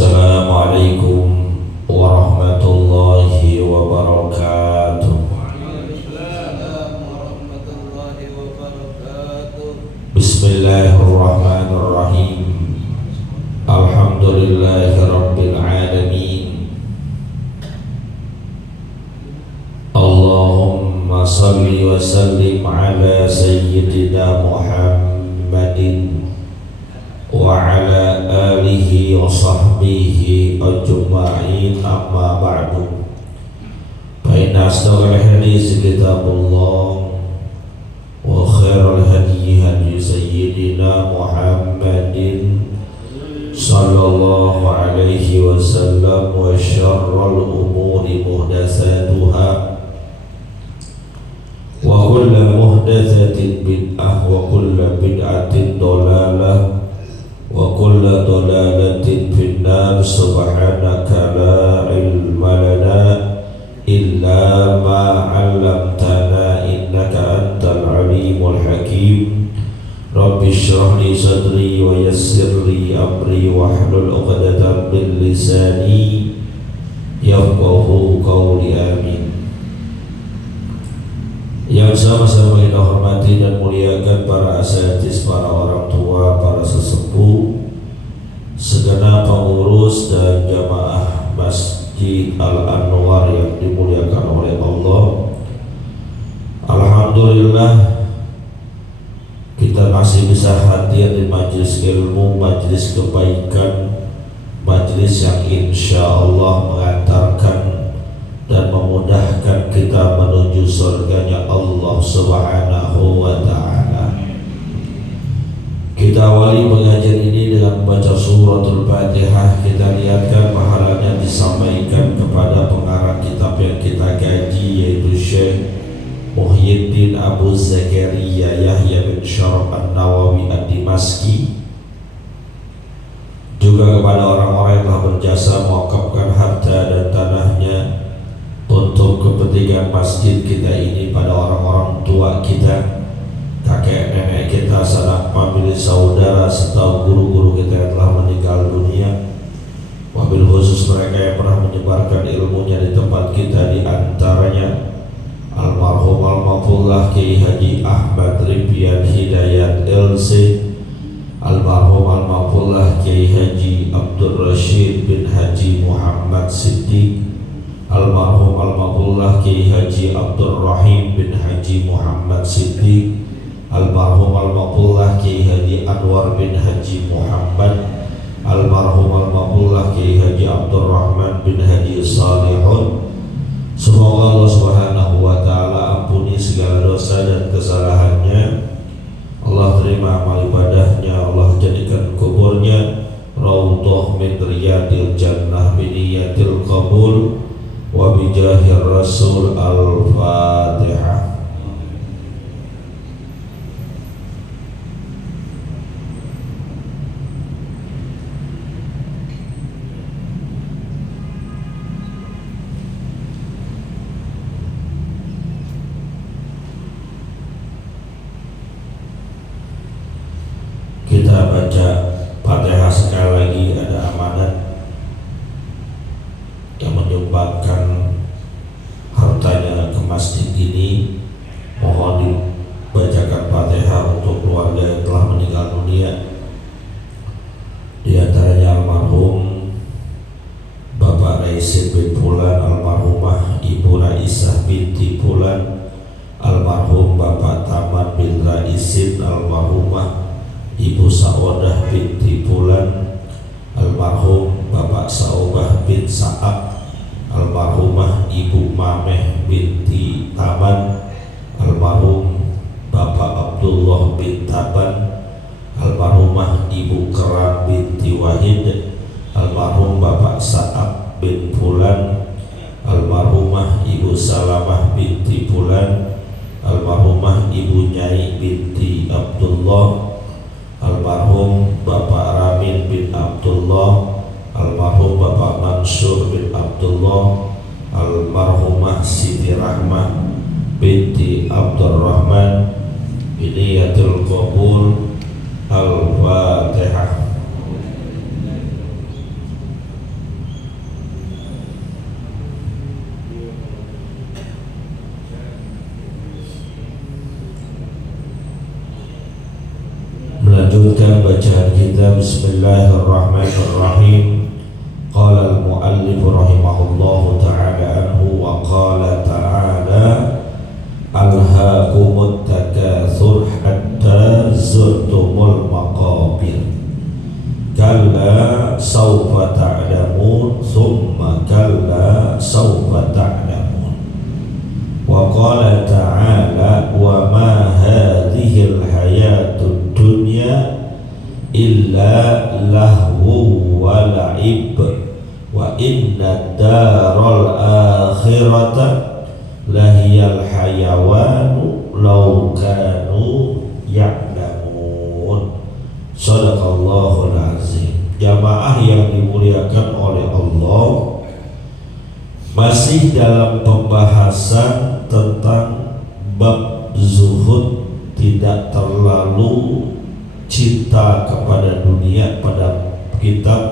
Assalamualaikum warahmatullahi wabarakatuh. Bismillahirrahmanirrahim. Alhamdulillahi rabbil alamin. Allahumma salli wa sallim ala sayyidina Muhammadin wa ala alihi wa sahbihi ajma'in, amma ba'du. Fa inna asdaqal hadits kitabullah wa khairal hadyi hadyu sayyidina Muhammadin sallallahu alaihi wasallam, wa syarrul umuri muhdatsatuha wa kullu muhdatsatin bid'ah wa kullu bid'atin dhalalah wa kullu dhalalatin finnar. Subhanaka la ilma lana illa ma 'allamtana innaka antal alimul hakim. Rabbi shrah li sadri wa yassir li amri wahlul 'uqdatam min lisani yafqahu qawli. Amin. Yang sama-sama kita hormati dan muliakan para asatidz, para orang tua, para sesepuh, segenap pengurus dan jamaah Masjid Al-Anwar yang dimuliakan oleh Allah. Alhamdulillah kita masih bisa hadir di majelis ilmu, majelis kebaikan, majelis yang insya Allah mengantarkan dan memudahkan kita menuju surganya Allah Subhanahu wa ta'ala. Kita awali pengajian ini dengan membaca suratul Fatihah. Kita lihatkan pahalanya disampaikan kepada pengarang kitab yang kita kaji, yaitu Syekh Muhyiddin Abu Zakaria Yahya bin Syaraf An-Nawawi Ad-Dimashqi, juga kepada orang-orang yang telah berjasa mewakafkan harta dan tanahnya untuk kepentingan masjid kita ini, pada orang-orang tua kita, kakek nenek kita, sanak famili, saudara, serta guru-guru kita yang telah meninggal dunia. Wabil khusus mereka yang pernah menyebarkan ilmunya di tempat kita, di antaranya almarhum almarhumullah Kiai Haji Ahmad Ripian Hidayat LC, almarhum almarhumullah Kiai Haji Abdul Rashid bin Haji Muhammad Siddiq, almarhum almarhumullah Kiai Haji Abdul Rahim bin Haji Muhammad Siddiq, almarhum almarhumullah Kiai Haji Anwar bin Haji Muhammad, almarhum almarhumullah Kiai Haji Abdul Rahman bin Haji Salihun. Semoga Allah Subhanahu wa ta'ala ampuni segala dosa dan kesalahannya, Allah terima amal ibadahnya, Allah jadikan kuburnya raudhah min riyadil jannah biniyatil qabul wa bijahir rasul. Al-Fatihah. Kita baca Fatihah sekali lagi. Ada amanat yang menyumbangkan hartanya ke masjid ini, mohon dibacakan Fatihah untuk keluarga yang telah meninggal dunia. Di antaranya almarhum Bapak Raisin bin Fulan, almarhumah Ibu Raisah binti Fulan, almarhum Bapak Taman bin Raisin, almarhumah Ibu Saodah binti Fulan, almarhum Bapak Saobah bin Sa'ab, almarhumah Ibu Mameh binti Taban, almarhum Bapak Abdullah bin Taban, almarhumah Ibu Keran binti Wahid, almarhum Bapak Sa'ab bin Fulan, almarhumah Ibu Salamah binti Fulan, almarhumah Ibu Nyai binti Abdullah, almarhum Bapak Ramin bin Abdullah, almarhum Bapak Mansur bin Abdullah, almarhumah Siti Rahmah binti Abdurrahman biniyatul qabul. Al-Fatihah. kita. Bismillahirrahmanirrahim. Qala al-muallif rahimahullahu ta'ala anhu wa qala ta'ala alhaakumut takatsur hatta zurtumul maqabir kalla sawfa ta'lamun thumma kalla sawfa ta'lamun. Wa qala ta'ala wa ma hadhil hayatud dunya illa lahu wa la'ib wa inna daral akhirata lahiyal hayawanu law kanu ya'lamun. Shadaqallahul azim. Jamaah yang dimuliakan oleh Allah, masih dalam pembahasan tentang bab zuhud, tidak terlalu cinta kepada dunia pada kitab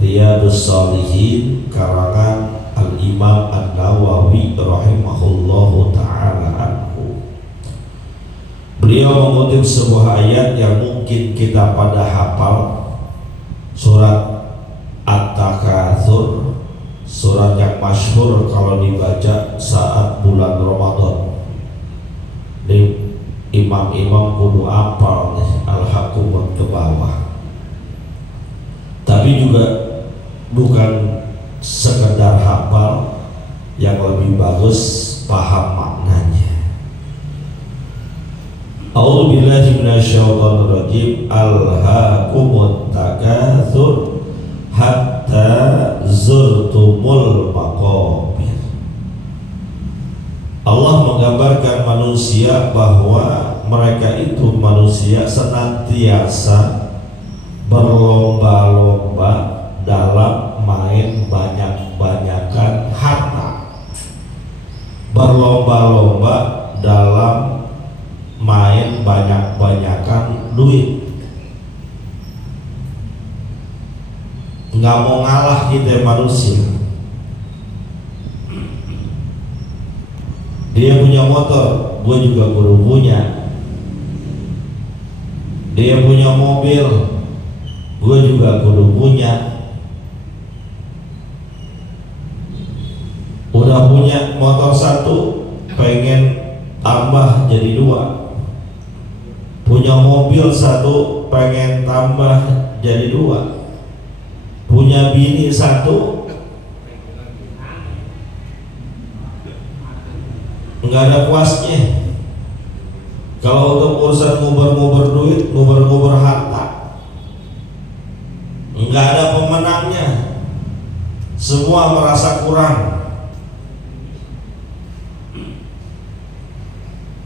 Riyadhus Shalihin karangan Al-Imam An-Nawawi rahimahullahu ta'ala anhu. Beliau mengutip sebuah ayat yang mungkin kita pada hafal, surat At-Takatsur, surat yang masyhur kalau dibaca saat bulan Ramadan. Imam-imam kudu apal al-hakumut ke bawah. Tapi juga bukan sekedar hafal, yang lebih bagus paham maknanya. A'udzubillahi minasyaitonirrajim. Alhaakumut takatsur hatta zurtumul maqabir. Allah menggambarkan manusia bahwa mereka itu manusia senantiasa berlomba-lomba dalam main banyak-banyakan harta, berlomba-lomba dalam main banyak-banyakan duit. Nggak mau ngalah kita manusia. Dia punya motor, gue juga kudu punya. Dia punya mobil, gue juga kudu punya. Udah punya motor satu, pengen tambah jadi dua. Punya mobil satu, pengen tambah jadi dua. Punya bini satu, nggak ada puasnya. Kalau untuk urusan nguber-nguber duit, nguber-nguber harta, nggak ada pemenangnya. Semua merasa kurang.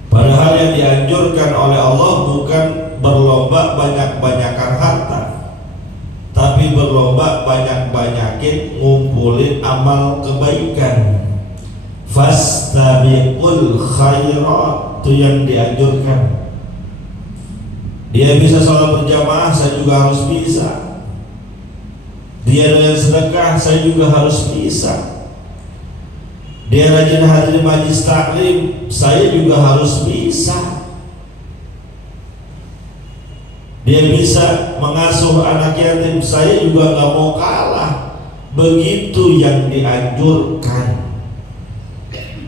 Padahal yang dianjurkan oleh Allah bukan berlomba banyak-banyakan harta, tapi berlomba banyak-banyakin ngumpulin amal kebaikan. Fastabiqul khairat, itu yang dianjurkan. Dia bisa sholat berjamaah, saya juga harus bisa. Dia dengan sedekah, saya juga harus bisa. Dia rajin hadir majlis taklim, saya juga harus bisa. Dia bisa mengasuh anak yatim, saya juga gak mau kalah. Begitu yang dianjurkan.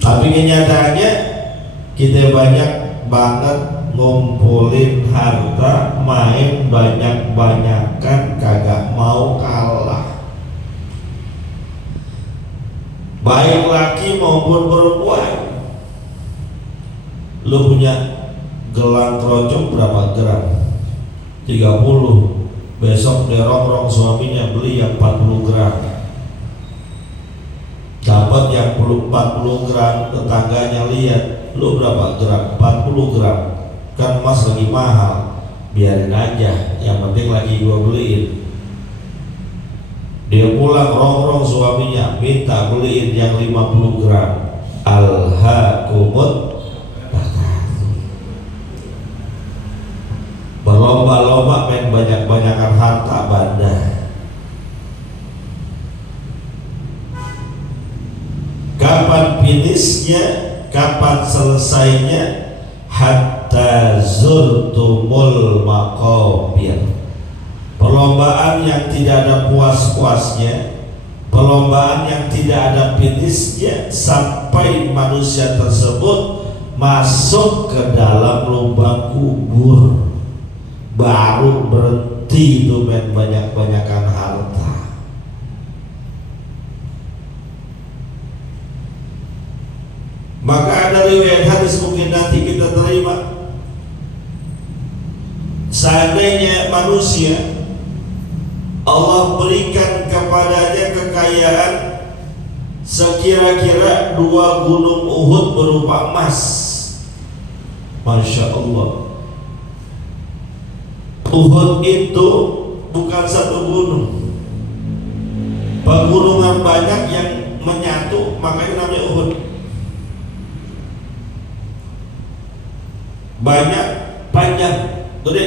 Tapi kenyataannya kita banyak banget ngumpulin harta, main banyak-banyakan, kagak mau kalah. Baik laki maupun perempuan. Lu punya gelang keroncong berapa gram? 30. Besok derongrong suaminya beli yang 40 gram. Dapat yang 40 gram, tetangganya lihat, lu berapa gram? 40 gram. Kan emas lagi mahal, biarin aja, yang penting lagi gua beliin. Dia pulang rongrong suaminya, minta beliin yang 50 gram. Alhaakumut takatsur. Berlomba-lomba main banyak-banyakan harta banda. Kapan finishnya, kapan selesainya? Hatta zurtumul maqabir, perlombaan yang tidak ada puas-puasnya, perlombaan yang tidak ada finishnya, sampai manusia tersebut masuk ke dalam lubang kubur, baru berhenti itu main banyak-banyakan harta. Maka ada riwayat hadis mungkin nanti kita terima, seandainya manusia Allah berikan kepadanya kekayaan sekira-kira 2 gunung Uhud berupa emas, Masya Allah. Uhud itu bukan satu gunung, pegunungan banyak yang menyatu, makanya namanya Uhud. Banyak, panjang, gede.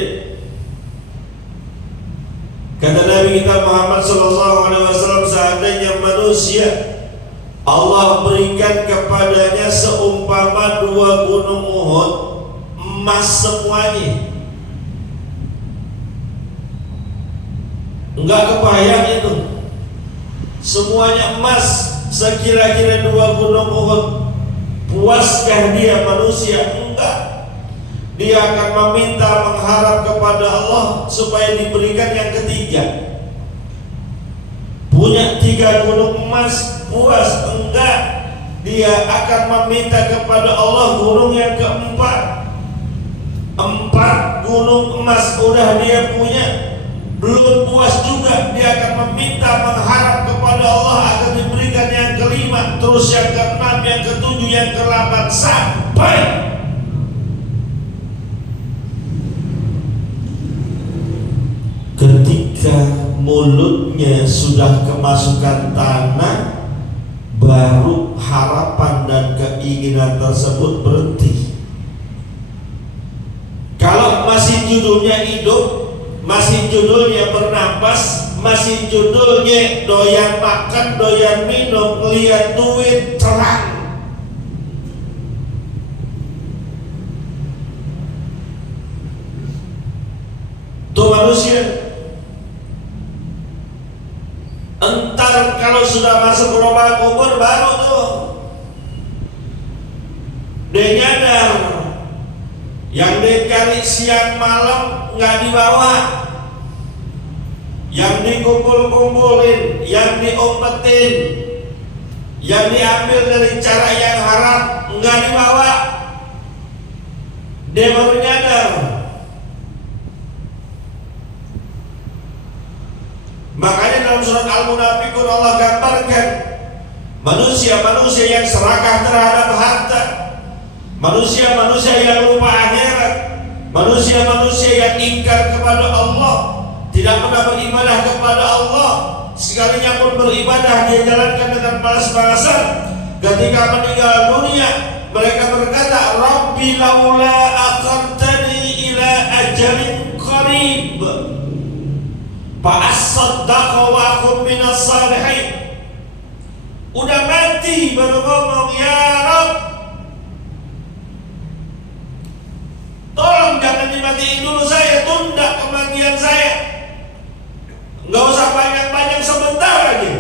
Kata Nabi kita Muhammad SAW, seandainya manusia Allah berikan kepadanya seumpama 2 gunung Uhud, emas semuanya, enggak kebayang itu, semuanya emas, sekira-kira 2 gunung Uhud. Puaskah dia manusia? Enggak. Dia akan meminta, mengharap kepada Allah supaya diberikan yang ketiga. Punya 3 gunung emas, puas? Enggak. Dia akan meminta kepada Allah gunung yang keempat. 4 gunung emas udah dia punya, belum puas juga. Dia akan meminta, mengharap kepada Allah agar diberikan yang kelima, terus yang keenam, yang ketujuh, yang ke-8, sampai ketika mulutnya sudah kemasukan tanah, baru harapan dan keinginan tersebut berhenti. Kalau masih judulnya hidup, masih judulnya bernapas, masih judulnya doyan makan, doyan minum, lihat duit, terang, tuh manusia. Entar kalau sudah masuk lubang kubur, baru tuh dia nyadar yang dicari siang malam nggak dibawa, yang dikumpul-kumpulin, yang diumpetin, yang diambil dari cara yang haram nggak dibawa. Dia baru nyadar. Makanya dalam surat Al-Munafiqun Allah gambarkan manusia-manusia yang serakah terhadap harta, manusia-manusia yang lupa akhirat, manusia-manusia yang ingkar kepada Allah, tidak pernah beribadah kepada Allah. Sekalinya pun beribadah dia jalankan dengan malas-malasan. Ketika meninggal dunia, mereka berkata, Rabbi laula akhartani ila ajalin qarib fa'as-saddaqa wa akum minas salihin. Udah mati baru ngomong, ya Rabb, tolong jangan dimatiin dulu saya, tunda kematian saya. Nggak usah banyak-banyak, sebentar aja,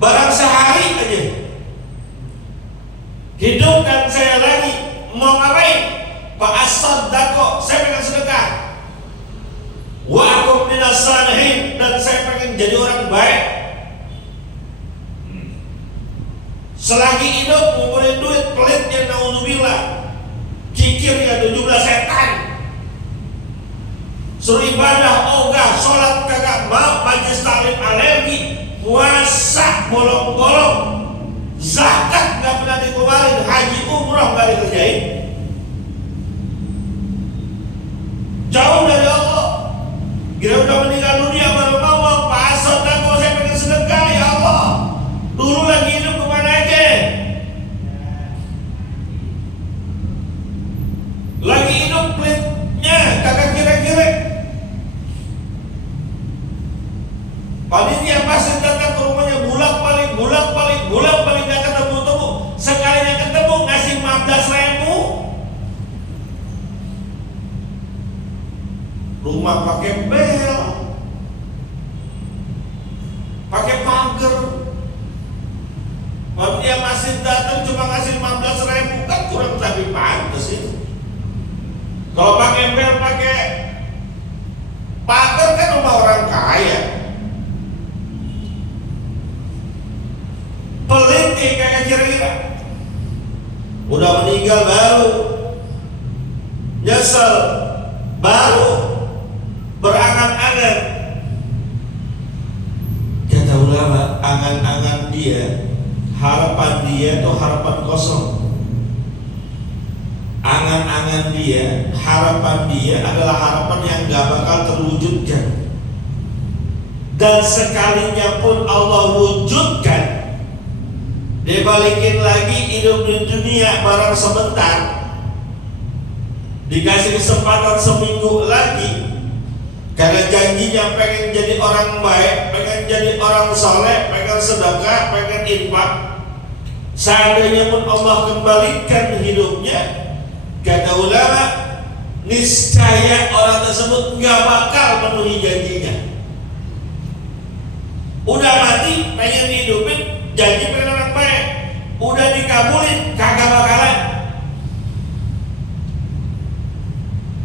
barang sehari aja, hidupkan saya lagi. Mau ngapain? Fa'as-saddaqa, saya pengen sedekah, wa akum minas salihin, dan saya pengen jadi orang baik. Selagi hidup ngumpulin duit, pelitnya naudzubillah, kikirnya 17 setan, suruh ibadah ogah, sholat kagak mau, majlis taklim alergi, puasa bolong-bolong, zakat gak pernah dikeluarin, haji umrah gak dikerjain, jauh dari Allah. Kira udah meninggal dunia baru ngomong, Pak Sodako saya pengen sedekah ya Allah. Dulu lagi hidup kemana aja? Lagi hidup pelitnya kagak kira-kira. Panitia pasti datang ke rumahnya, bulak-balik gak ketemu-temu. Sekalinya ketemu ngasih 15.000. cuma pakai bel, pakai pagar. Kalau dia masih datang cuma ngasih 15.000 kan kurang tapi pantas itu. Kalau pakai bel, pakai pagar kan rumah orang kaya. Pelit kayak kira-kira. Udah meninggal baru nyesel, baru berangan-angan. Kata ulama, angan-angan dia, harapan dia itu harapan kosong. Angan-angan dia, harapan dia adalah harapan yang gak bakal terwujudkan. Dan sekalinya pun Allah wujudkan, dibalikin lagi hidup di dunia barang sebentar, dikasih kesempatan seminggu lagi, karena janjinya pengen jadi orang baik, pengen jadi orang soleh, pengen sedekah, pengen infak. Seandainya pun Allah kembalikan hidupnya, kata ulama, niscaya orang tersebut nggak bakal memenuhi janjinya. Udah mati pengen dihidupin, janji pengen orang baik, udah dikabulin kagak bakalan.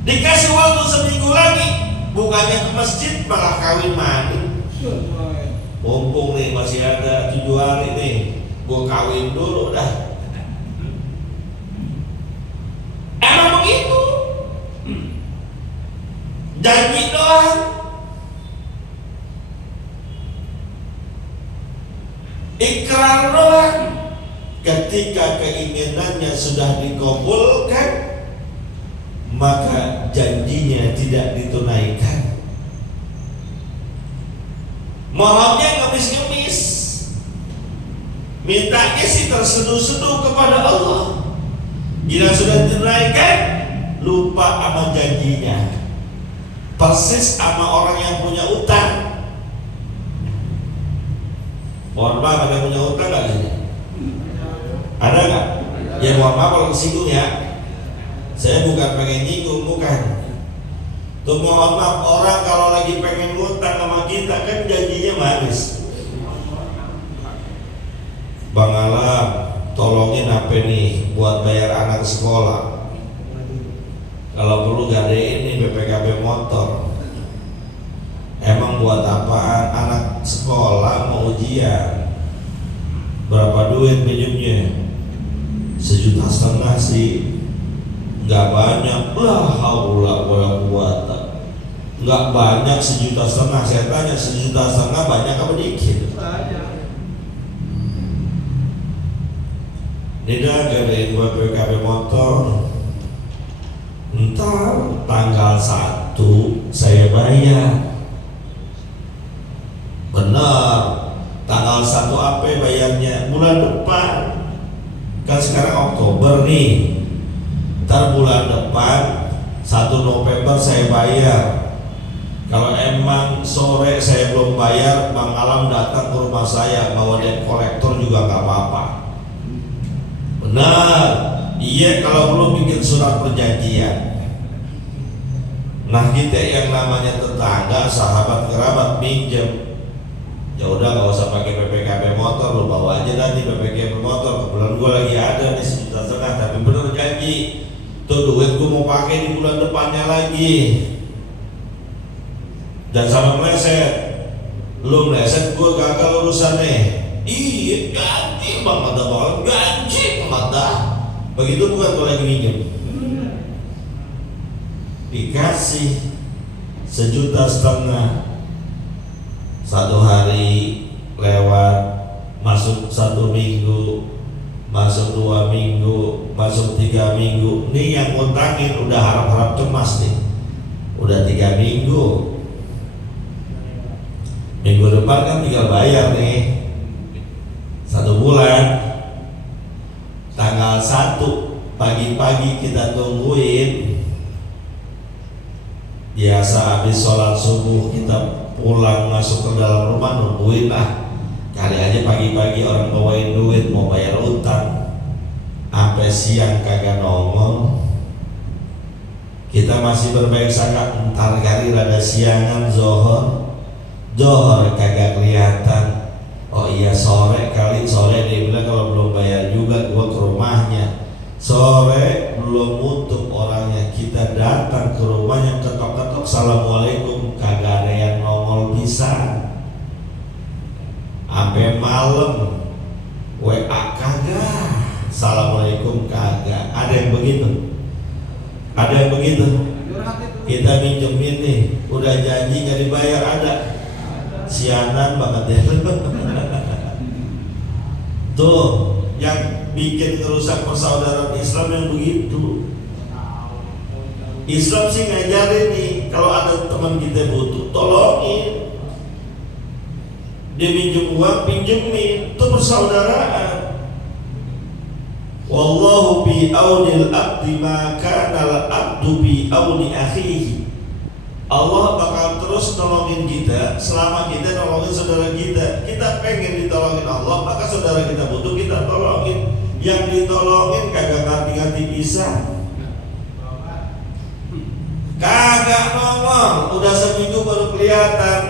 Dikasih waktu seminggu lagi, bukannya ke masjid malah kawin mandi. Mumpung nih masih ada 7 hari nih, gua kawin dulu dah. Emang begitu, janji doang. Ikrar doang. Ketika keinginannya sudah dikabulkan, maka janjinya tidak ditunaikan. Mohonnya ngemis-ngemis, mintanya sih terseduh-seduh kepada Allah. Bila sudah ditunaikan, lupa sama janjinya. Persis sama orang yang punya utang. Mohon maaf, ada yang punya utang nggak sini? Ada nggak? Ya mohon maaf kalau kesinggung ya. Saya bukan pengen nyinggung, bukan. Tuh mohon maaf, orang kalau lagi pengen ngutang sama kita kan janjinya manis. Bang Alam, tolongin apa nih buat bayar anak sekolah. Kalau perlu gadein nih BPKB motor. Emang buat apaan? Anak sekolah mau ujian. Berapa duit minimnya? 1,5 juta sih. Nggak banyak lah, haula wala quwata. Nggak banyak 1,5 juta. Saya tanya 1,5 juta banyak apa dikit? Ini dah gadein buat BPKB motor. Ntar tanggal 1 saya bayar. Benar, tanggal 1 apa bayarnya? Bulan depan. Kan sekarang Oktober nih. Ntar bulan depan 1 November saya bayar. Kalau emang sore saya belum bayar, Bang Alam datang ke rumah saya bawa debt collector juga gak apa-apa. Benar. Iya, kalau belum bikin surat perjanjian. Nah kita yang namanya tetangga, sahabat, kerabat minjem, ya udah nggak usah pakai PPKB motor, lo bawa aja nanti PPKB motor. Kebetulan gue lagi ada nih 1,5 juta, tapi bener janji tuh duit gue mau pakai di bulan depannya lagi. Dan sama meleset, lo meleset gue gagal urusannya. Iya ganti bang, ada bang gaji mata. Begitu bukan gue lagi minjem. Dikasih 1,5 juta, 1 hari lewat, masuk 1 minggu, masuk 2 minggu, masuk 3 minggu. Nih yang ngutangin udah harap-harap cemas nih. Udah 3 minggu. Minggu depan kan tinggal bayar nih 1 bulan. Tanggal 1 pagi-pagi kita tungguin. Biasa habis sholat subuh kita pulang masuk ke dalam rumah nungguin lah. Kali aja pagi-pagi orang bawain duit mau bayar utang. Sampai siang kagak nongol. Kita masih berbaik sangka entar kali rada siangan Zohor kagak kelihatan. Oh iya sore kali, sore dia bilang kalau belum bayar juga gua ke rumahnya. Sore belum nutup orangnya, kita datang ke rumahnya, ketok-ketok, assalamualaikum, kagak ada yang nongol bisa. Sampai malam WA kagak, assalamualaikum kagak. Ada yang begitu? Ada yang begitu? Kita minjemin nih, udah janji nggak dibayar, ada. Sianan banget ya. Tuh yang bikin kerusak persaudaraan Islam yang begitu. Islam sih ngajarin nih, kalau ada teman kita butuh, tolongin. Dia minjem uang, pinjemin, itu persaudaraan. Wallahu bi aunil abdi ma kana al abdu bi auni akhihi. Allah bakal terus nolongin kita selama kita nolongin saudara kita. Kita pengen ditolongin Allah, maka saudara kita butuh, kita tolongin. Yang ditolongin kagak ngerti-ngerti bisa, kagak ngomong, udah seminggu baru kelihatan.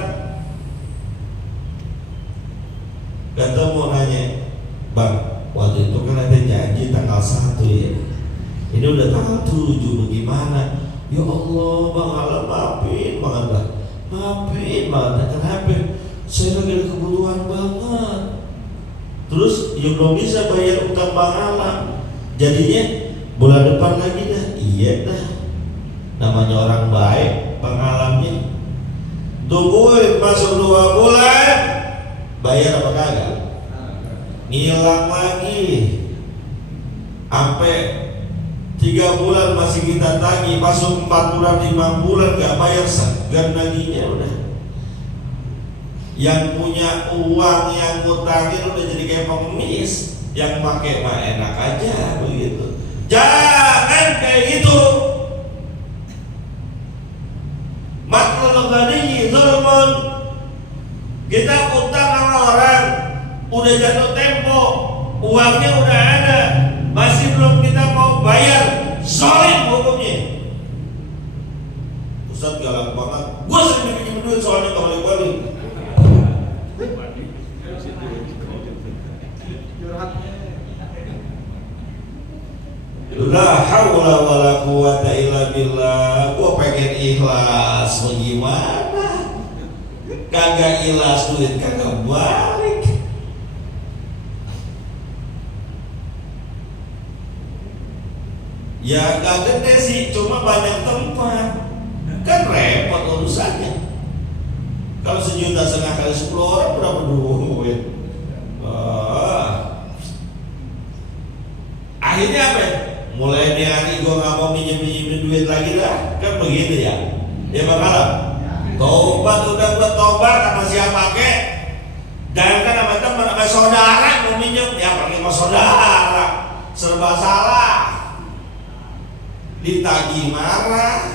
Ketemu nanya, bang, waktu itu kan ada janji tanggal 1 ya, ini udah tanggal 7, bagaimana? Ya Allah bang, Allah maafin banget bang, maafin banget. Kenapa? Saya lagi ada kebutuhan banget. Terus ya belum bisa bayar utang bang Allah. Jadinya bulan depan lagi dah. Iya dah. Namanya orang baik, pengalamannya. Tungguin masuk 2 bulan, bayar apa kagak? Ngilang lagi. Sampai 3 bulan masih kita tagih, masuk 4 bulan, 5 bulan gak bayar, segan naginya udah. Yang punya uang, yang ngutangin udah jadi kayak pengemis. Yang pakai mah enak aja begitu. Jangan kayak gitu. Matlul ghani zulmun. Kita utang sama orang, udah jatuh tempo, uangnya udah ada, masih belum kita mau bayar, zalim hukumnya. Ustaz galak banget, gue sering pinjam duit soalnya gak balik-balik. La haula wala quwata illa billah. Gue pengen ikhlas, bagaimana? Kagak ikhlas, duit kagak balik. Ya gak gede sih, cuma banyak tempat. Kan repot urusannya. Kalau 1,5 juta kali 10 orang berapa duit? Akhirnya apa? Mulai nih hari gue gak mau minjem duit lagi dah. Kan begitu ya. Ya bakalan tobat, udah gue tobat sama siapa kek. Jangan kan sama teman, sama saudara mau minjem, ya pakai sama saudara. Serba salah. Ditagih marah.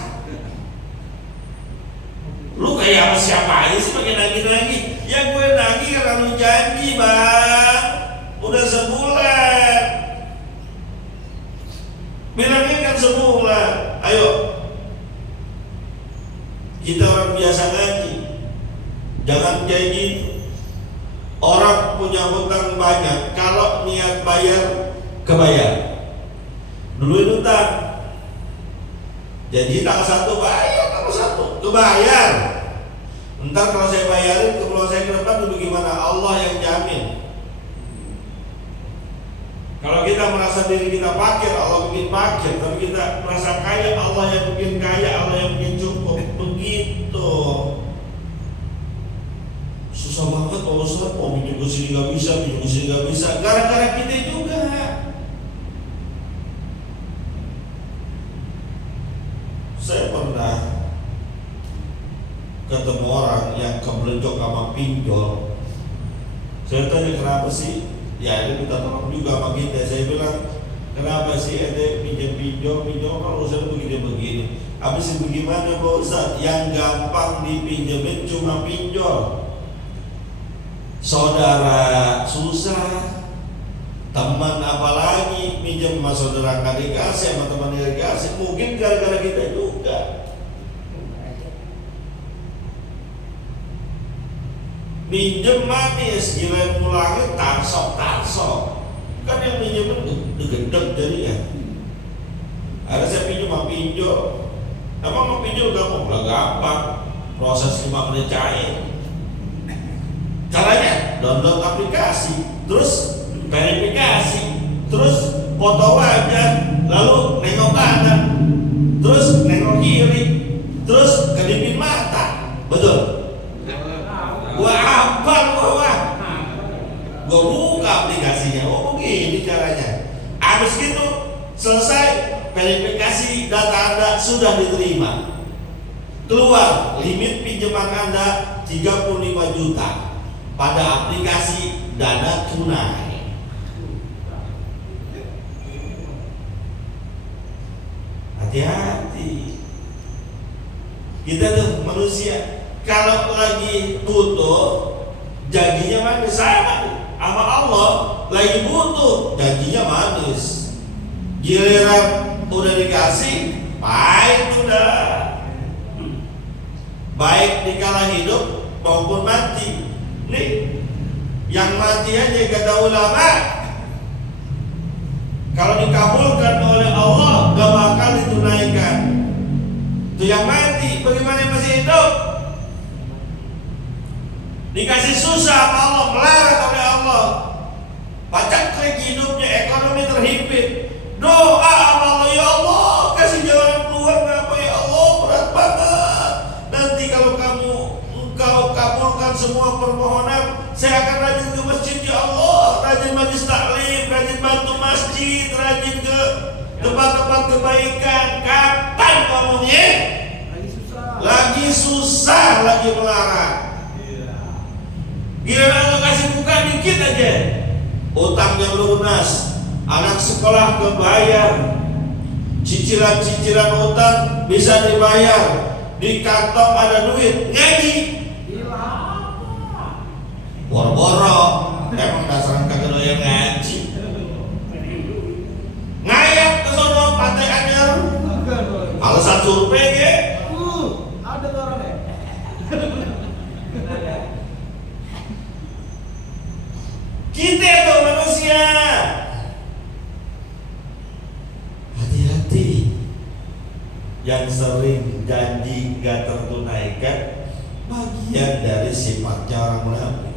Lu kayak sama siapa aja sih pakai nagih-nagih? Ya gue nagih karena lu janji bang, udah sebulan. Bilangnya kan sebulan. Ayo, kita orang biasa ngaji, jangan kayak gitu. Orang punya hutang banyak, kalau niat bayar kebayar. Dulu utang, jadi tanggal 1 bayar, tanggal 1 kebayar. Ntar kalau saya bayarin, kalau saya ke depan dulu gimana? Allah yang jamin. Kalau kita merasa diri kita fakir, Allah bikin fakir. Tapi kita merasa kaya, Allah yang bikin kaya, Allah yang bikin cukup. Begitu. Susah banget Pak Ustaz, mau minjem ke sini gak bisa, minjem ke sini gak bisa. Gara-gara kita juga. Saya pernah ketemu orang yang kebelenjok sama pinjol. Saya tanya kenapa sih? Ya dia minta tolong juga sama kita. Saya bilang kenapa sih ada pinjol kalau urusan begini-begini. Habis itu gimana Pak Ustaz? Yang gampang dipinjemin cuma pinjol. Saudara susah, teman apalagi pinjam sama saudara kan dikasih, sama teman dikasih. Mungkin gara-gara kita juga. juga. Minjem manis, giliran pulangnya tarsok. Kan yang minjemin gedeg jadinya. Ada saya pinjam sama pinjol. Emang mau pinjol gampang? Lah gampang. Proses 5 menit cair. Caranya download aplikasi, terus verifikasi, terus foto wajah, lalu nengok kanan, terus nengok kiri, terus kedipin mata. Betul? Gua hafal gua buka aplikasinya. Oh begini caranya. Habis gitu selesai verifikasi, data Anda sudah diterima. Keluar limit pinjaman Anda 35 juta pada aplikasi Dana Tunai. Hati-hati. Kita tuh manusia kalau lagi butuh janjinya manis. Sama Allah lagi butuh janjinya manis. Giliran udah dikasih pahit udah. Baik di kala hidup maupun mati. Nih yang mati aja kata ulama, kalau dikabulkan oleh Allah gak bakal ditunaikan. Itu yang mati, bagaimana yang masih hidup? Dikasih susah sama Allah, melarat oleh Allah, pacak-klik hidupnya, ekonomi terhimpit. Doa sama Allah, ya Allah kasih jalan keluar, kenapa ya Allah berat banget. Nanti kalau engkau kabulkan semua permohonan, saya akan rajin ke masjid ya Allah, rajin majlis taklim, rajin bantu masjid, rajin ke tempat-tempat kebaikan. Kapan ngomongnya? Lagi susah, lagi melarat. Giliran Allah kasih buka dikit aja, utangnya lunas, anak sekolah kebayar, cicilan-cicilan utang bisa dibayar, di kantong ada duit, ngaji boro-boro. Emang dasaran kagak doyan ngaji. Ngayap ke sono Pantai Anyar, alasan survei ge ada orangnya. Kita tuh manusia, hati-hati. Yang sering janji gak tertunaikan bagian dari sifatnya orang munafik.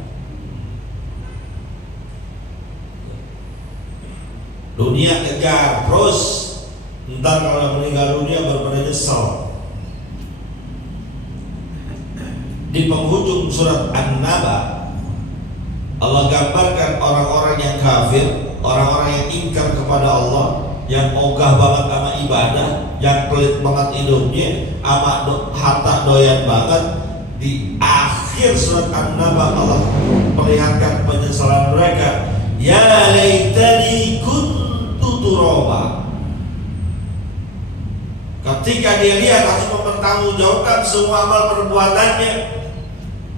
Dunia kejar terus, ntar kalau meninggal dunia benar-benar nyesel. Di penghujung surat An-Naba Allah gambarkan orang-orang yang kafir, orang-orang yang ingkar kepada Allah, yang ogah banget sama ibadah, yang pelit banget hidupnya, sama harta doyan banget. Di akhir surat An-Naba Allah perlihatkan penyesalan mereka. Ya laitani kuntu turaba. Ketika dia lihat harus mempertanggungjawabkan semua amal perbuatannya,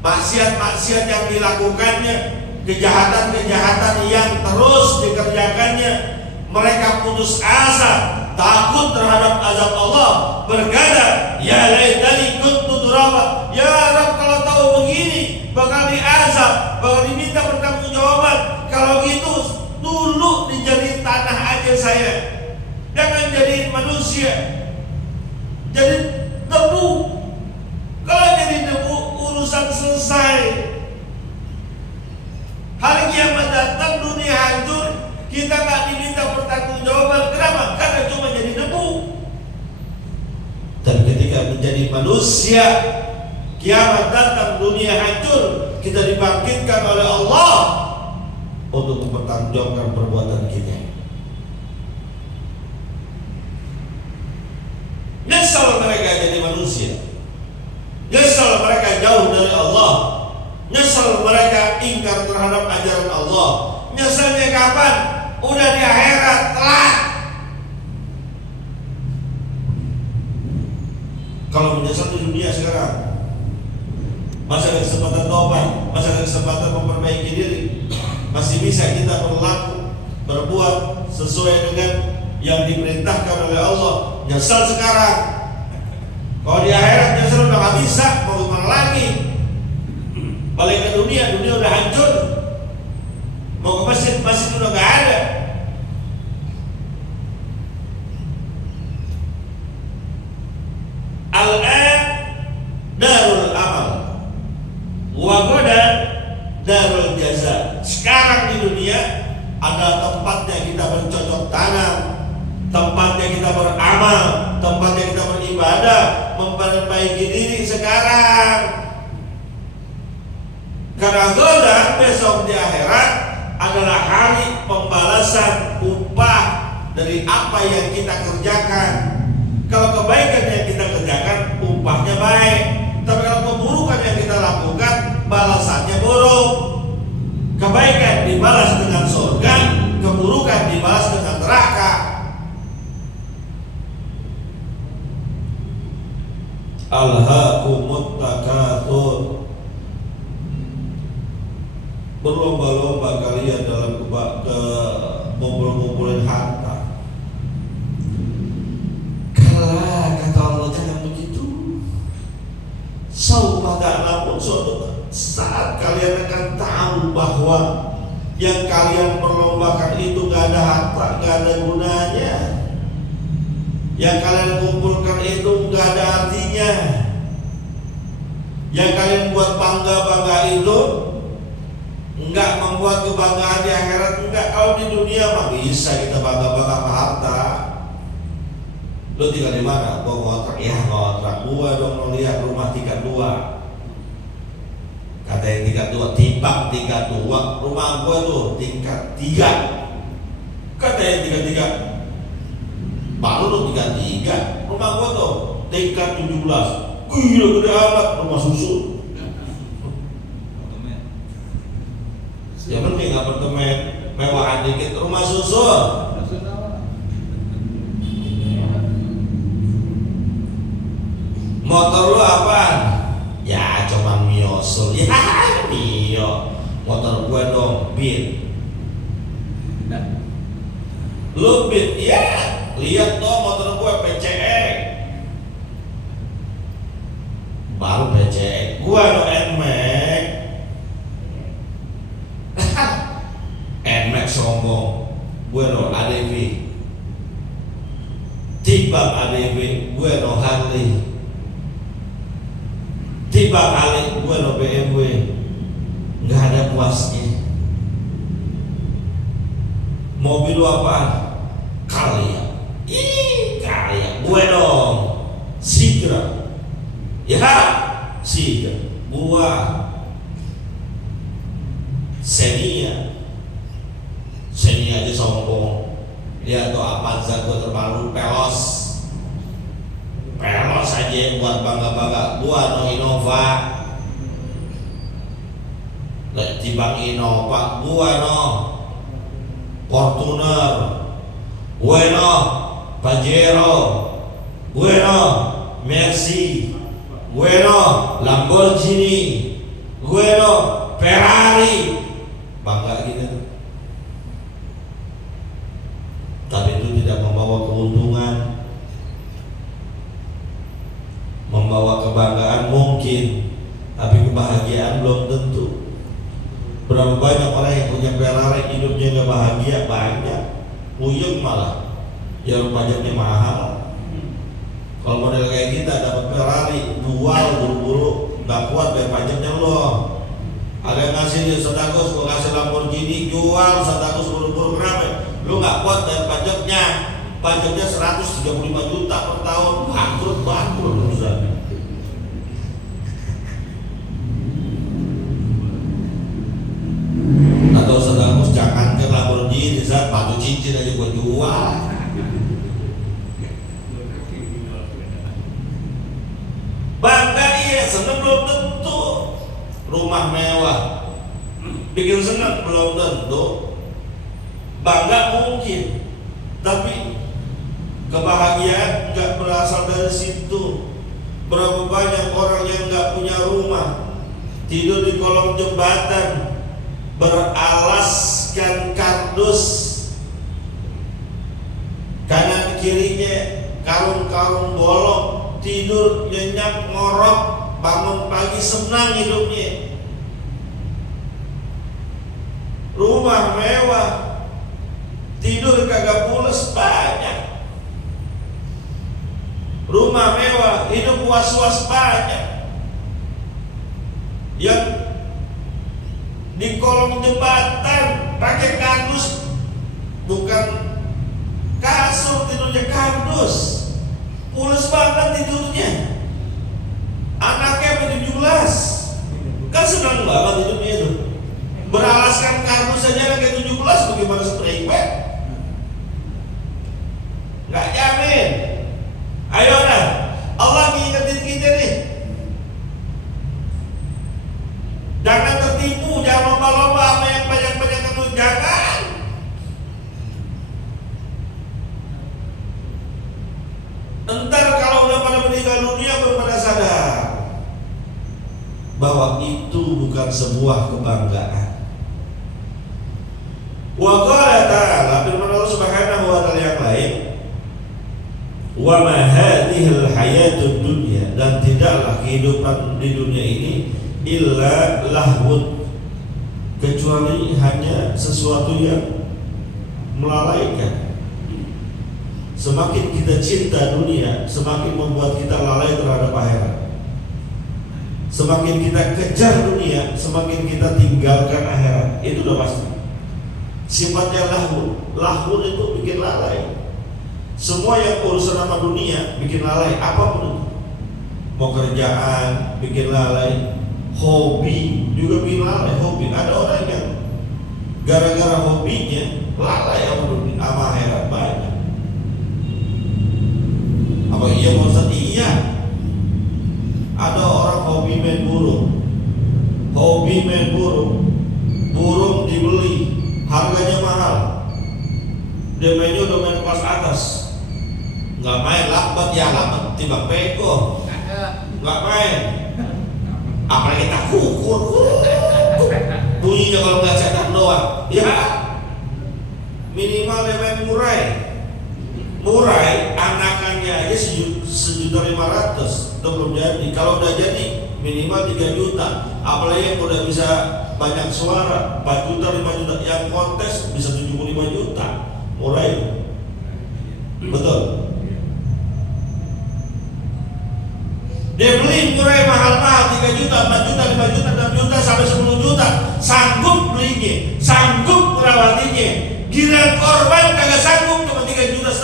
maksiat-maksiat yang dilakukannya, kejahatan-kejahatan yang terus dikerjakannya, mereka putus asa, takut terhadap azab Allah, berkata, ya laitani kuntu turaba. Ya Rabb, kalau tahu begini bakal diazab, bakal diminta pertanggungjawaban. Kalau gitu dulu dijadiin tanah aja saya, jangan jadiin manusia, jadi debu. Kalau jadi debu urusan selesai. Hari kiamat datang, dunia hancur, kita nggak diminta pertanggungjawaban. Kenapa? Karena cuma jadi debu. Dan ketika menjadi manusia, kiamat datang, dunia hancur, kita dibangkitkan oleh Allah untuk mempertanggungjawabkan perbuatan kita. Nyesal mereka jadi manusia, nyesal mereka jauh dari Allah, nyesal mereka ingkar terhadap ajaran Allah. Nyesalnya kapan? Udah di akhirat, telat. Kalau menyesal di dunia sekarang, masih ada kesempatan tobat, masih ada kesempatan memperbaiki diri, masih bisa kita berbuat sesuai dengan yang diperintahkan oleh Allah. Nyesal sekarang, Kalau di akhirat justru udah nggak bisa, mau gimana lagi? Balik ke dunia, dunia udah hancur. Mau ke masjid, masjid udah nggak ada. Al-an darul amal, wa ghadan darul jaza. Sekarang di dunia adalah tempatnya kita bercocok tanam, tempatnya kita beramal, tempatnya kita beribadah, memperbaiki diri sekarang. Karena ghadan, besok di akhirat adalah hari pembalasan upah dari apa yang kita kerjakan. Kalau kebaikan yang kita kerjakan, upahnya baik. Tapi kalau keburukan yang kita lakukan, balasannya buruk. Kebaikan dibalas dengan surga, keburukan dibalas dengan neraka. Alhaakumut takatsur. Berlomba-lomba kalian dalam ngumpul-ngumpulin harta. Kala kata Allah, jangan begitu. Saufa ta'lamun, suatu saat kalian akan tahu bahwa yang kalian perlombakan itu gak ada harta, gak ada gunanya. Yang kalian kumpulkan itu gak ada artinya. Yang kalian buat bangga-bangga itu enggak membuat kebanggaan di akhirat. Enggak. Kalau di dunia mah bisa kita bangga-bangga sama harta. Lo tinggal di mana? Gua ngontrak. Ya ngontrak. Gua dong lo lihat rumah tingkat 2. Kata yang tingkat 2, timbang tingkat 2. Rumah gua tuh tingkat 3. Kata yang tingkat 3, baru lo tingkat 3. Rumah gua tuh tingkat 17. Gila gede amat, rumah susu. Yang penting apartemen mewahan dikit, rumah susun. Motor lu apaan? Ya cuman Mio Soul. Ya Mio. Motor gue dong Beat. Lu Beat? Ya lihat dong motor gue PCE. Baru PCE. Gue no NMAX. NMAX sombong. Gue no ADV. Timbang ADV, gue no Harley. Timbang Harley, gue no BMW. Nggak ada puasnya. Mobil lu apaan? Karya. Ih, Karya. Gue dong Sigra. Ya, Sigra. Gue Xenia. Xenia aja sombong. Lihat tuh Avanza gue terbaru Pelos. Pelos aja buat bangga-bangga. Gua no Innova. Timbang Innova, gua no Fortuner, gue no Pajero, gue no Mercy, gue no Lamborghini, gue no Ferrari. Bangga gitu. Tapi itu tidak membawa keuntungan. Membawa kebanggaan mungkin, tapi kebahagiaan belum tentu. Berapa banyak orang yang punya Ferrari hidupnya gak bahagia? Banyak. Puyeng malah. Ya pajaknya mahal. Kalau model kayak kita dapat Ferrari, jual buru-buru, gak kuat bayar pajaknya loh. Ada yang ngasih dia 100, gua kasih Lamborghini, jual 100 buru-buru. Kenapa? Lu gak kuat bayar pajaknya. Pajaknya 135 juta per tahun. Bangkrut urusan. Atau sedang jangan ke Lamborghini, saat batu cincin aja gua jual. Bangga iya, seneng belum tentu. Rumah mewah bikin seneng belum tentu. Bangga mungkin, tapi kebahagiaan gak berasal dari situ. Berapa banyak orang yang gak punya rumah, tidur di kolong jembatan, beralaskan kardus, kanan kirinya karung-karung bolong, tidur nyenyak ngorok, bangun pagi senang hidupnya. Rumah mewah, tidur kagak pules banyak. Rumah mewah, hidup was-was banyak. Yang di kolong jembatan pakai kardus, bukan kasur, tidurnya kardus. Pules banget tidurnya. Anaknya 17, kan senang banget hidupnya itu. Beralaskan kardus saja kayak 17, bagaimana spray bed? Nggak jamin. Ayo dah, Allah ngingetin kita nih. Jangan tertipu, jangan lomba-lomba apa yang banyak-banyak kamu, jangan. Entar kalau udah pada meninggal dunia baru pada sadar bahwa itu bukan sebuah kebanggaan. Wa qala ta'ala, firman Allah Subhanahu wa ta'ala yang lain, wa ma hadhil hayatud dunya, dan tidaklah kehidupan di dunia ini illa lahwun, kecuali hanya sesuatu yang melalaikan. Semakin kita cinta dunia, semakin membuat kita lalai terhadap akhirat. Semakin kita kejar dunia, semakin kita tinggalkan akhirat. Itu udah pasti. Sifatnya lahun. Lahun itu bikin lalai. Semua yang urusan sama dunia bikin lalai, apapun itu. Mau kerjaan bikin lalai, hobi juga bikin lalai. Hobi, ada orang yang gara-gara hobinya lalai sama dunia, sama akhirat banyak. Apa iya Pak Ustaz? Iya. Ada orang hobi main burung. Hobi main burung. Burung dibeli, harganya mahal. Dia mainnya udah main kelas atas. Nggak main lambat ya, lambat tiba peko. Nggak main. Apalagi kita kukur. Bunyinya kalau nggak cetak doang. Ya. Minimal dia main murai. Murai anakannya aja 1.500.000, itu belum jadi. Kalau udah jadi minimal 3 juta. Apalagi yang udah bisa banyak suara, 4 juta, 5 juta. Yang kontes bisa 75 juta. Murai. Betul. Dia beli murai mahal-mahal 3 juta, 4 juta, 5 juta, 6 juta sampai 10 juta. Sanggup belinya, sanggup merawatinya. Giliran korban kagak sanggup, cuma 3,5 juta,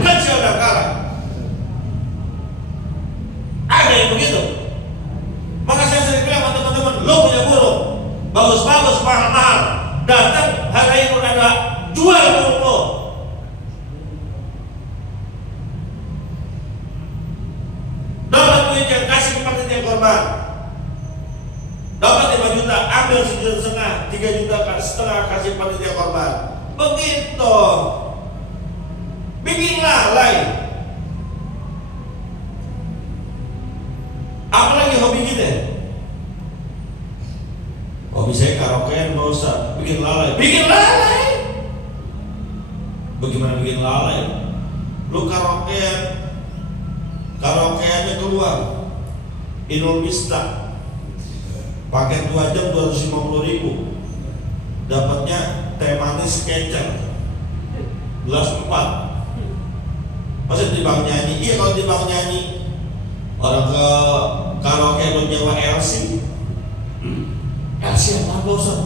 kan saya udah kalah. Ada yang begitu. Maka saya sering bilang sama teman-teman, lo punya burung bagus-bagus, mahal-mahal, datang hari ini ada, jual burung lo. Dapat duit yang kasih ke panitia korban, dapat 5 juta, ambil 1,5 juta, 3,5 juta kasih panitia korban. Begitu, bikin lalai. Apalagi hobi kita. Hobi saya karaokean, Pak Ustaz. Bikin lalai. Bikin lalai. Bagaimana bikin lalai? Lu karaokean, karaokeannya keluar Inul Mista, paket 2 jam 250.000. Dapatnya teh manis kecer gelas 4. Masa dibang nyanyi? Iya, kalau dibang nyanyi orang ke karaoke lu nyewa LC. LC apa Ustaz?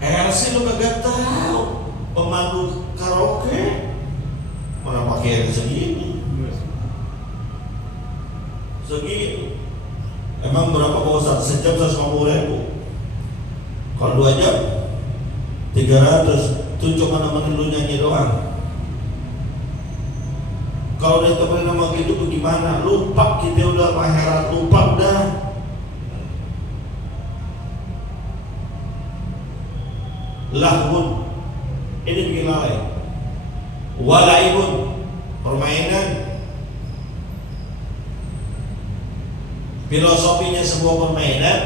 LC lu kagak tahu. Pemandu karaoke mana pakai segini. Emang berapa Pak Ustaz? Sejam 150.000. Kalau 2 jam 300, itu cuma nemenin lu nyanyi doang. Kalau dia temenin sama gitu tuh gimana? Lupa kita udah akhirat, lupa udah. Lahun, ini bikin lalai. Walaibun, permainan. Filosofinya sebuah permainan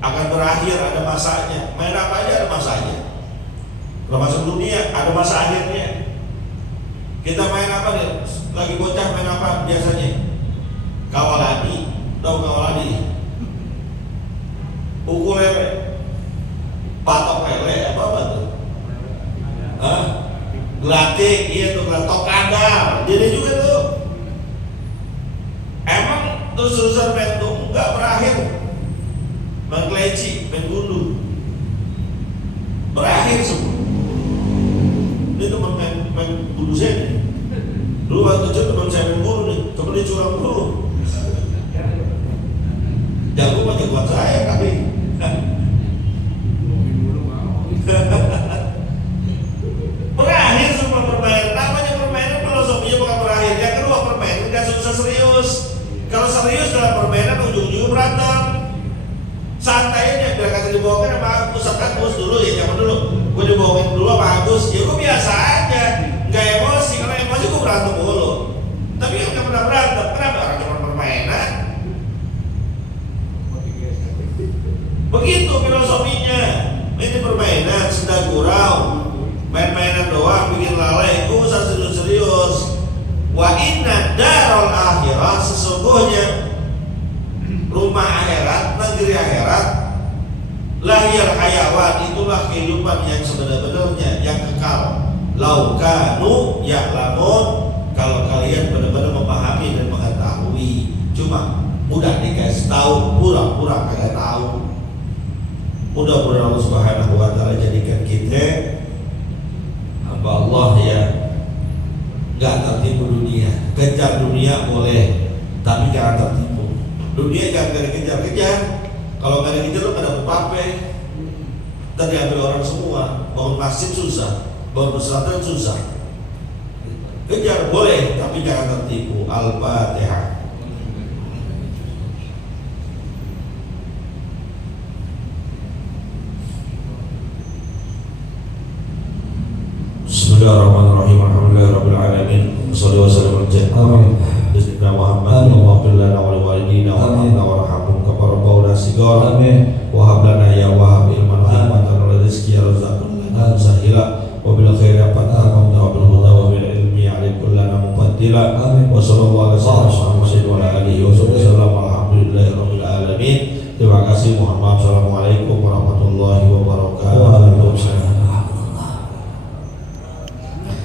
akan berakhir, ada masanya. Main apa aja ada masanya. Kalau masuk dunia ada masa akhirnya. Kita main apa nih? Lagi bocah main apa biasanya? Kawaladi, tahu kawaladi? Pukul lele, patok lele, apa tuh? Hah? Gelatik, iya tuh gelatok kadal. Jadi juga tuh. Emang terus-terusan main tuh nggak berakhir. Main keleci, main gundu, berakhir semua. Ini teman main gundu saya nih. Dulu waktu kecil teman saya main gundu nih, temen dia curang dulu. Jago mah jagoan saya kali. Berakhir semua permainan. Namanya permainan filosofinya bukan berakhir. Yang kedua, permainan nggak susah serius. Kalau serius dalam permainan ujung-ujungnya berantem. Santai aja, biar kata dibawakan sama Ustaz Agus dulu ya, zaman dulu. Gue dibawain dulu sama Agus, ya gue biasa aja, nggak emosi. Kalau emosi gue berantem mulu. Tapi kan nggak pernah berantem. Kenapa? Orang cuma permainan. Begitu filosofinya. Ini permainan, sedang gurau, main-mainan doang, bikin lalai. Gue usah serius-serius. Wa inna darul akhirah, sesungguhnya rumah akhirat, negeri akhirat, lahir hayawan, itulah kehidupan yang sebenar-benarnya, yang kekal. Laukanu ya'lamun, kalau kalian benar-benar memahami dan mengetahui. Cuma mudah dikasih tahu, pura-pura kagak tahu. Mudah-mudahan Allah Subhanahu wa taala jadikan kita hamba Allah ya, nggak tertipu dunia. Kejar dunia boleh, tapi jangan tertipu. Dunia jangan dikejar-kejar. Kalau nggak dikejar lo nggak dapet apa-apa. Ntar diambil orang semua. Bangun masjid susah, bangun pesantren susah. Kejar boleh, tapi jangan tertipu. Al-Fatihah. Bismillahirrahmanirrahim. Alhamdulillahirabbil alamin. Wassalatu wassalamu ala sayyidina Muhammad wa qillana wa walidina wa inna warhamhum kama rabbawna shighara. Wa hab lana ya wahab ilman wa hikmatan wa rizqi ya razzaqul lana sahila wa bil khairi fatahum wa bil huda wa bil ilmi alaykum lana mufaddila. Wa sallallahu alaihi wa ala alihi wa sallam. Alhamdulillahirabbil alamin. Terima kasih. Assalamualaikum warahmatullahi wabarakatuh.